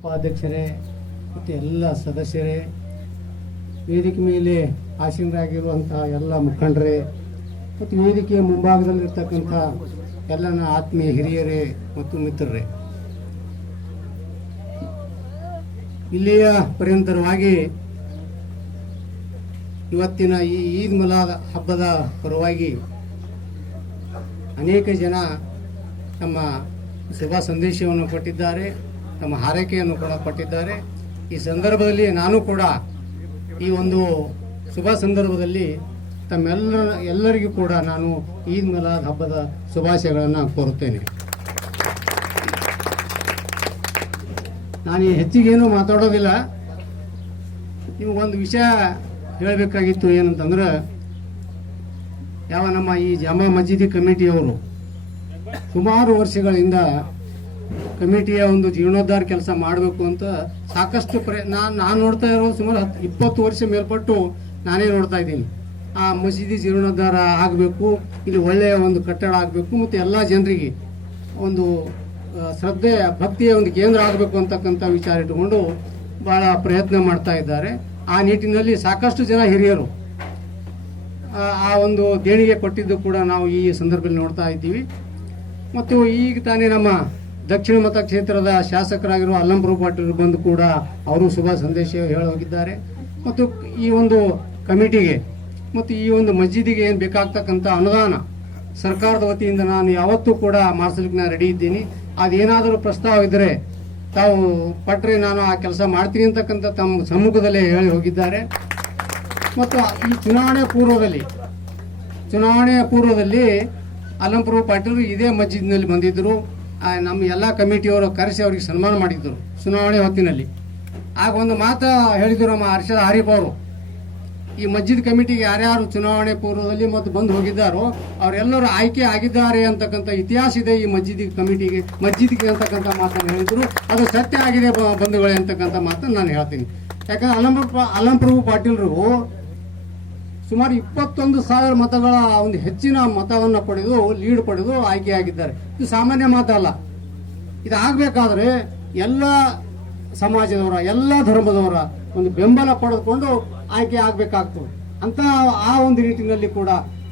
ಉಪಾಧ್ಯಕ್ಷರೇ ಮತ್ತು ಎಲ್ಲ ಸದಸ್ಯರೇ, ವೇದಿಕೆ ಮೇಲೆ ಆಸೀನರಾಗಿರುವಂತಹ ಎಲ್ಲ ಮುಖಂಡರೇ ಮತ್ತು ವೇದಿಕೆಯ ಮುಂಭಾಗದಲ್ಲಿರ್ತಕ್ಕಂಥ ಎಲ್ಲ ನನ್ನ ಆತ್ಮೀಯ ಹಿರಿಯರೇ ಮತ್ತು ಮಿತ್ರರೇ, ಇಲ್ಲಿಯ ಪರ್ಯಂತರವಾಗಿ ಇವತ್ತಿನ ಈ ಈದ್ ಮಿಲಾದ್ ಹಬ್ಬದ ಪರವಾಗಿ ಅನೇಕ ಜನ ತಮ್ಮ ಶುಭ ಸಂದೇಶವನ್ನು ಕೊಟ್ಟಿದ್ದಾರೆ, ತಮ್ಮ ಹಾರೈಕೆಯನ್ನು ಕೂಡ ಕೊಟ್ಟಿದ್ದಾರೆ. ಈ ಸಂದರ್ಭದಲ್ಲಿ ನಾನು ಕೂಡ ಈ ಒಂದು ಶುಭ ಸಂದರ್ಭದಲ್ಲಿ ಎಲ್ಲರಿಗೂ ಕೂಡ ನಾನು ಈದ್ ಮಿಲಾದ್ ಹಬ್ಬದ ಶುಭಾಶಯಗಳನ್ನು ಕೋರುತ್ತೇನೆ. ನಾನು ಹೆಚ್ಚಿಗೇನು ಮಾತಾಡೋದಿಲ್ಲ. ನಿಮಗೊಂದು ವಿಷಯ ಹೇಳಬೇಕಾಗಿತ್ತು. ಏನಂತಂದ್ರೆ, ಯಾವ ನಮ್ಮ ಈ ಜಾಮಾ ಮಸ್ಜಿದಿ ಕಮಿಟಿಯವರು ಸುಮಾರು ವರ್ಷಗಳಿಂದ ಕಮಿಟಿಯ ಒಂದು ಜೀರ್ಣೋದ್ಧಾರ ಕೆಲಸ ಮಾಡಬೇಕು ಅಂತ ಸಾಕಷ್ಟು ನಾನು ನೋಡ್ತಾ ಇರೋದು ಸುಮಾರು 20 ವರ್ಷ ಮೇಲ್ಪಟ್ಟು ನಾನೇ ನೋಡ್ತಾ ಇದ್ದೀನಿ. ಆ ಮಸೀದಿ ಜೀರ್ಣೋದ್ಧಾರ ಆಗಬೇಕು, ಇಲ್ಲಿ ಒಳ್ಳೆಯ ಒಂದು ಕಟ್ಟಡ ಆಗಬೇಕು ಮತ್ತು ಎಲ್ಲ ಜನರಿಗೆ ಒಂದು ಶ್ರದ್ಧೆ ಭಕ್ತಿಯ ಒಂದು ಕೇಂದ್ರ ಆಗಬೇಕು ಅಂತಕ್ಕಂಥ ವಿಚಾರ ಇಟ್ಟುಕೊಂಡು ಭಾಳ ಪ್ರಯತ್ನ ಮಾಡ್ತಾ ಇದ್ದಾರೆ. ಆ ನಿಟ್ಟಿನಲ್ಲಿ ಸಾಕಷ್ಟು ಜನ ಹಿರಿಯರು ಆ ಒಂದು ದೇಣಿಗೆ ಕೊಟ್ಟಿದ್ದು ಕೂಡ ನಾವು ಈ ಸಂದರ್ಭದಲ್ಲಿ ನೋಡ್ತಾ ಇದ್ದೀವಿ. ಮತ್ತು ಈಗ ತಾನೇ ನಮ್ಮ ದಕ್ಷಿಣ ಮತಕ್ಷೇತ್ರದ ಶಾಸಕರಾಗಿರುವ ಅಲ್ಲಂಪ್ರಭು ಪಾಟೀಲ್ ಬಂದು ಕೂಡ ಅವರು ಶುಭ ಸಂದೇಶ ಹೇಳಿ ಹೋಗಿದ್ದಾರೆ. ಮತ್ತು ಈ ಒಂದು ಕಮಿಟಿಗೆ ಮತ್ತು ಈ ಒಂದು ಮಸ್ಜಿದಿಗೆ ಏನು ಬೇಕಾಗ್ತಕ್ಕಂಥ ಅನುದಾನ ಸರ್ಕಾರದ ವತಿಯಿಂದ ನಾನು ಯಾವತ್ತೂ ಕೂಡ ಮಾಡಿಸ್ಲಿಕ್ಕೆ ನಾನು ರೆಡಿ ಇದ್ದೀನಿ. ಅದೇನಾದರೂ ಪ್ರಸ್ತಾವ ಇದ್ದರೆ ತಾವು ಪಟ್ರೆ ನಾನು ಆ ಕೆಲಸ ಮಾಡ್ತೀನಿ ಅಂತಕ್ಕಂಥ ತಮ್ಮ ಸಮ್ಮುಖದಲ್ಲೇ ಹೇಳಿ ಹೋಗಿದ್ದಾರೆ. ಮತ್ತು ಈ ಚುನಾವಣೆ ಪೂರ್ವದಲ್ಲಿ ಅಲ್ಲಂಪ್ರಭು ಪಾಟೀಲ್ ಇದೇ ಮಸ್ಜಿದ್ನಲ್ಲಿ ಬಂದಿದ್ದರು. ನಮ್ಮ ಎಲ್ಲ ಕಮಿಟಿಯವರು ಕರೆಸಿ ಅವರಿಗೆ ಸನ್ಮಾನ ಮಾಡಿದ್ದರು ಚುನಾವಣೆ ಹೊತ್ತಿನಲ್ಲಿ. ಆಗ ಒಂದು ಮಾತು ಹೇಳಿದರು ನಮ್ಮ ಅರ್ಷದ್ ಆರಿಫ್ ಅವರು, ಈ ಮಸ್ಜಿದ್ ಕಮಿಟಿಗೆ ಯಾರ್ಯಾರು ಚುನಾವಣೆ ಪೂರ್ವದಲ್ಲಿ ಮತ್ತು ಬಂದು ಹೋಗಿದ್ದಾರೋ ಅವರೆಲ್ಲರೂ ಆಯ್ಕೆ ಆಗಿದ್ದಾರೆ ಅಂತಕ್ಕಂಥ ಇತಿಹಾಸ ಇದೆ ಈ ಮಸ್ಜಿದ್ಗೆ ಅಂತಕ್ಕಂಥ ಮಾತನ್ನು ಹೇಳಿದ್ರು. ಅದು ಸತ್ಯ ಆಗಿದೆ ಬಂಧುಗಳೇ ಅಂತಕ್ಕಂಥ ಮಾತನ್ನು ನಾನು ಹೇಳ್ತೀನಿ. ಯಾಕಂದ್ರೆ ಅಲ್ಲಂಪ್ರಭು ಪಾಟೀಲ್ರು ಸುಮಾರು 21,000 ಮತಗಳ ಒಂದು ಹೆಚ್ಚಿನ ಮತವನ್ನು ಪಡೆದು ಲೀಡ್ ಪಡೆದು ಆಯ್ಕೆಯಾಗಿದ್ದಾರೆ. ಇದು ಸಾಮಾನ್ಯ ಮಾತಲ್ಲ. ಇದಾಗಬೇಕಾದ್ರೆ ಎಲ್ಲ ಸಮಾಜದವರ ಎಲ್ಲ ಧರ್ಮದವರ ಒಂದು ಬೆಂಬಲ ಪಡೆದುಕೊಂಡು ಆಯ್ಕೆ ಆಗಬೇಕಾಗ್ತದೆ ಅಂತ ಆ ಒಂದು ನಿಟ್ಟಿನಲ್ಲಿ ಕೂಡ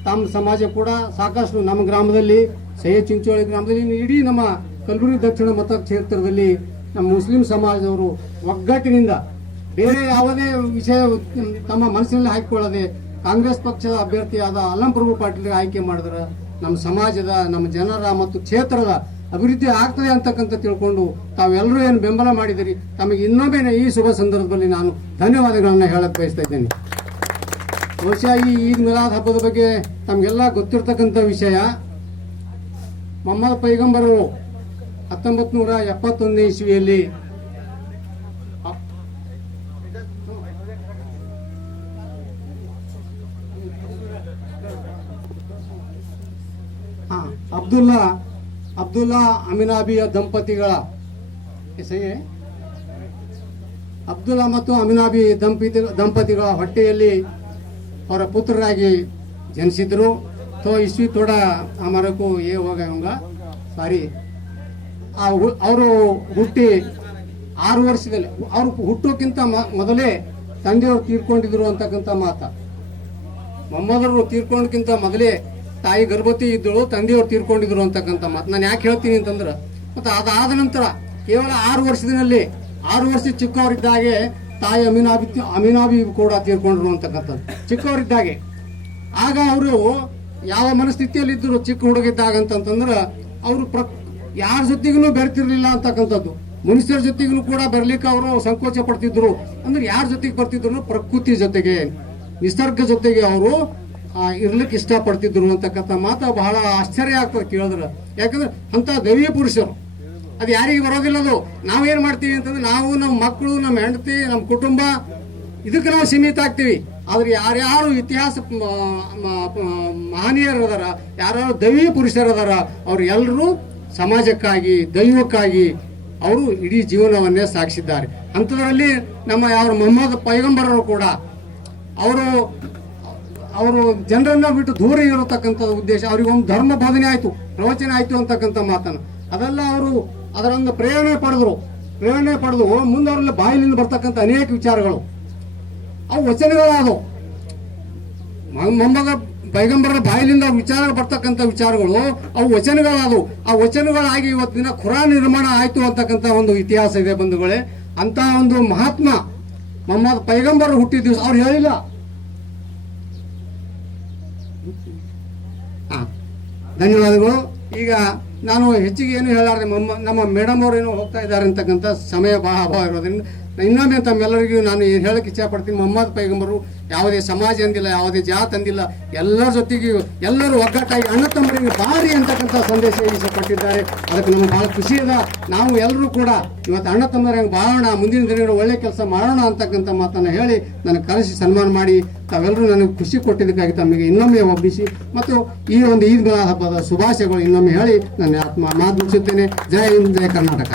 ತಮ್ಮ ಸಮಾಜ ಕೂಡ ಸಾಕಷ್ಟು ನಮ್ಮ ಗ್ರಾಮದಲ್ಲಿ ಸಹ್ಯ ಚಿಂಚೋಳಿ ಗ್ರಾಮದಲ್ಲಿ ಇಡೀ ನಮ್ಮ ಕಲಬುರಗಿ ದಕ್ಷಿಣ ಮತಕ್ಷೇತ್ರದಲ್ಲಿ ನಮ್ಮ ಮುಸ್ಲಿಂ ಸಮಾಜದವರು ಒಗ್ಗಟ್ಟಿನಿಂದ ಬೇರೆ ಯಾವುದೇ ವಿಷಯ ತಮ್ಮ ಮನಸ್ಸಿನಲ್ಲಿ ಹಾಕಿಕೊಳ್ಳದೆ ಕಾಂಗ್ರೆಸ್ ಪಕ್ಷದ ಅಭ್ಯರ್ಥಿಯಾದ ಅಲ್ಲಂಪ್ರಭು ಪಾಟೀಲ್ಗೆ ಆಯ್ಕೆ ಮಾಡಿದ್ರೆ ನಮ್ಮ ಸಮಾಜದ ನಮ್ಮ ಜನರ ಮತ್ತು ಕ್ಷೇತ್ರದ ಅಭಿವೃದ್ಧಿ ಆಗ್ತದೆ ಅಂತಕ್ಕಂಥ ತಿಳ್ಕೊಂಡು ತಾವೆಲ್ಲರೂ ಏನು ಬೆಂಬಲ ಮಾಡಿದಿರಿ, ತಮಗೆ ಇನ್ನೊಮ್ಮೆ ಈ ಶುಭ ಸಂದರ್ಭದಲ್ಲಿ ನಾನು ಧನ್ಯವಾದಗಳನ್ನು ಹೇಳಕ್ಕೆ ಬಯಸ್ತಾ ಇದ್ದೇನೆ. ಬಹುಶಃ ಈ ಈದ್ ಮಿಲಾದ್ ಹಬ್ಬದ ಬಗ್ಗೆ ತಮಗೆಲ್ಲ ಗೊತ್ತಿರ್ತಕ್ಕಂಥ ವಿಷಯ. ಮೊಹಮ್ಮದ್ ಪೈಗಂಬರರು 1971 ಇಸ್ವಿಯಲ್ಲಿ ಅಬ್ದುಲ್ಲಾ ಅಮಿನಾಬಿಯ ಅಬ್ದುಲ್ಲಾ ಮತ್ತು ಅಮಿನಾಬಿ ದಂಪತಿಗಳ ಹೊಟ್ಟೆಯಲ್ಲಿ ಅವರ ಪುತ್ರರಾಗಿ ಜನಿಸಿದ್ರು. ಇಸ್ವಿ ತೋಡ ಹಮಾರಕ್ಕೂ ಸಾರಿ ಅವರು ಹುಟ್ಟಿ 6 ವರ್ಷದಲ್ಲಿ ಅವರು ಹುಟ್ಟೋಕ್ಕಿಂತ ಮೊದಲೇ ತಂದೆಯವರು ತೀರ್ಕೊಂಡಿದ್ರು ಅಂತಕ್ಕಂಥ ಮಾತ. ಮೊಹಮ್ಮದರು ತೀರ್ಕೊಂಡಕ್ಕಿಂತ ಮೊದಲೇ ತಾಯಿ ಗರ್ಭವತಿ ಇದ್ದಳು, ತಂದೆಯವರು ತೀರ್ಕೊಂಡಿದ್ರು ಅಂತಕ್ಕಂಥ ಮಾತು ನಾನು ಯಾಕೆ ಹೇಳ್ತೀನಿ ಅಂತಂದ್ರೆ, ಮತ್ತು ಅದಾದ ನಂತರ ಕೇವಲ 6 ವರ್ಷದಲ್ಲಿ 6 ವರ್ಷ ಚಿಕ್ಕವರಿದ್ದಾಗೆ ತಾಯಿ ಅಮಿನಾಬಿ ಕೂಡ ತೀರ್ಕೊಂಡ್ರು ಅಂತಕ್ಕಂಥದ್ದು ಚಿಕ್ಕವರಿದ್ದಾಗೆ. ಆಗ ಅವರು ಯಾವ ಮನಸ್ಥಿತಿಯಲ್ಲಿ ಇದ್ದರು ಚಿಕ್ಕ ಹುಡುಗಿದ್ದಾಗ ಅಂತಂದ್ರೆ ಅವರು ಯಾರ ಜೊತೆಗೂ ಬೆರ್ತಿರ್ಲಿಲ್ಲ ಅಂತಕ್ಕಂಥದ್ದು. ಮನುಷ್ಯರ ಜೊತೆಗೂ ಕೂಡ ಬರ್ಲಿಕ್ಕೆ ಅವರು ಸಂಕೋಚ ಪಡ್ತಿದ್ರು. ಅಂದ್ರೆ ಯಾರ ಜೊತೆಗೆ ಬರ್ತಿದ್ರು, ಪ್ರಕೃತಿ ಜೊತೆಗೆ ನಿಸರ್ಗ ಜೊತೆಗೆ ಅವರು ಇರ್ಲಿಕ್ಕೆ ಇಷ್ಟಪಡ್ತಿದ್ರು ಅಂತಕ್ಕಂಥ ಮಾತು ಬಹಳ ಆಶ್ಚರ್ಯ ಆಗ್ತದೆ ಕೇಳಿದ್ರೆ. ಯಾಕಂದ್ರೆ ಅಂತ ದೈವೀಯ ಪುರುಷರು ಅದು ಯಾರಿಗೆ ಬರೋದಿಲ್ಲ. ಅದು ನಾವೇನ್ ಮಾಡ್ತೀವಿ ಅಂತಂದ್ರೆ ನಾವು ನಮ್ಮ ಮಕ್ಕಳು, ನಮ್ಮ ಹೆಂಡತಿ, ನಮ್ಮ ಕುಟುಂಬ ಇದಕ್ಕೆ ನಾವು ಸೀಮಿತ ಆಗ್ತೀವಿ. ಆದ್ರೆ ಯಾರ್ಯಾರು ಇತಿಹಾಸ ಮಹನೀಯರು ಅದಾರ, ಯಾರ್ಯಾರು ದೈವೀಯ ಪುರುಷರು ಅದಾರ, ಅವ್ರು ಎಲ್ಲರೂ ಸಮಾಜಕ್ಕಾಗಿ ದೈವಕ್ಕಾಗಿ ಅವರು ಇಡೀ ಜೀವನವನ್ನೇ ಸಾಗಿಸಿದ್ದಾರೆ. ಅಂಥದ್ರಲ್ಲಿ ನಮ್ಮ ಯಾವ ಮೊಹಮ್ಮದ್ ಪೈಗಂಬರರು ಕೂಡ ಅವರು ಜನರನ್ನ ಬಿಟ್ಟು ದೂರ ಇರತಕ್ಕಂಥ ಉದ್ದೇಶ, ಅವ್ರಿಗೆ ಒಂದು ಧರ್ಮ ಬೋಧನೆ ಆಯ್ತು, ಪ್ರವಚನ ಆಯ್ತು ಅಂತಕ್ಕಂಥ ಮಾತನ್ನು ಅದೆಲ್ಲ ಅವರು ಅದರೊಂದು ಪ್ರೇರಣೆ ಪಡೆದ್ರು. ಪ್ರೇರಣೆ ಪಡೆದು ಮುಂದವರಲ್ಲಿ ಬಾಯಿಲಿಂದ ಬರ್ತಕ್ಕಂಥ ಅನೇಕ ವಿಚಾರಗಳು ಅವು ವಚನಗಳಾದವು. ಮೊಮ್ಮಗ ಪೈಗಂಬರರ ಬಾಯಿಲಿಂದ ವಿಚಾರ ಬರ್ತಕ್ಕಂಥ ವಿಚಾರಗಳು ಅವು ವಚನಗಳಾದವು. ಆ ವಚನಗಳಾಗಿ ಇವತ್ತಿನ ಖುರಾನ್ ನಿರ್ಮಾಣ ಆಯ್ತು ಅಂತಕ್ಕಂಥ ಒಂದು ಇತಿಹಾಸ ಇದೆ ಬಂಧುಗಳೇ. ಅಂತ ಒಂದು ಮಹಾತ್ಮ ಮೊಹಮ್ಮದ್ ಪೈಗಂಬರ್ ಹುಟ್ಟಿದ ದಿವಸ ಅವ್ರು ಹೇಳಿಲ್ಲ. ಧನ್ಯವಾದಗಳು. ಈಗ ನಾನು ಹೆಚ್ಚಿಗೆ ಏನು ಹೇಳಾರ್ದೆ, ನಮ್ಮ ಮೇಡಮ್ ಅವರು ಏನೋ ಹೋಗ್ತಾ ಇದ್ದಾರೆ ಅಂತಕ್ಕಂಥ ಸಮಯ ಬಹಳ ಅಭಾವ ಇರೋದ್ರಿಂದ ಇನ್ನೊಮ್ಮೆ ತಮ್ಮೆಲ್ಲರಿಗೂ ನಾನು ಹೇಳಕ್ಕೆ ಇಚ್ಛೆ ಪಡ್ತೀನಿ. ಮೊಹಮ್ಮದ್ ಪೈಗಂಬರು ಯಾವುದೇ ಸಮಾಜ ಅಂದಿಲ್ಲ, ಯಾವುದೇ ಜಾತ್ ಅಂದಿಲ್ಲ, ಎಲ್ಲರ ಜೊತೆಗೆ ಎಲ್ಲರೂ ಒಗ್ಗಟ್ಟಾಗಿ ಅಣ್ಣ ತಮ್ಮರಿಗೆ ಬಾರಿ ಅಂತಕ್ಕಂಥ ಸಂದೇಶ ಕೊಟ್ಟಿದ್ದಾರೆ. ಅದಕ್ಕೆ ನಮ್ಗೆ ಬಹಳ ಖುಷಿ ಅದ. ನಾವು ಎಲ್ಲರೂ ಕೂಡ ಇವತ್ತು ಅಣ್ಣ ತಮ್ಮರಿಗೆ ಬಾಳೋಣ, ಮುಂದಿನ ದಿನಗಳು ಒಳ್ಳೆ ಕೆಲಸ ಮಾಡೋಣ ಅಂತಕ್ಕಂಥ ಮಾತನ್ನು ಹೇಳಿ ನನಗೆ ಕರೆಸಿ ಸನ್ಮಾನ ಮಾಡಿ ತಾವೆಲ್ಲರೂ ನನಗೆ ಖುಷಿ ಕೊಟ್ಟಿದ್ದಕ್ಕಾಗಿ ತಮಗೆ ಇನ್ನೊಮ್ಮೆ ಒಪ್ಪಿಸಿ ಮತ್ತು ಈ ಒಂದು ಈದ್ ಮಿಲಾದ್ ಹಬ್ಬದ ಶುಭಾಶಯಗಳು ಇನ್ನೊಮ್ಮೆ ಹೇಳಿ ನನ್ನ ಮಾತು ಮುಗಿಸುತ್ತೇನೆ. ಜೈ ಹಿಂದ್, ಜೈ ಕರ್ನಾಟಕ.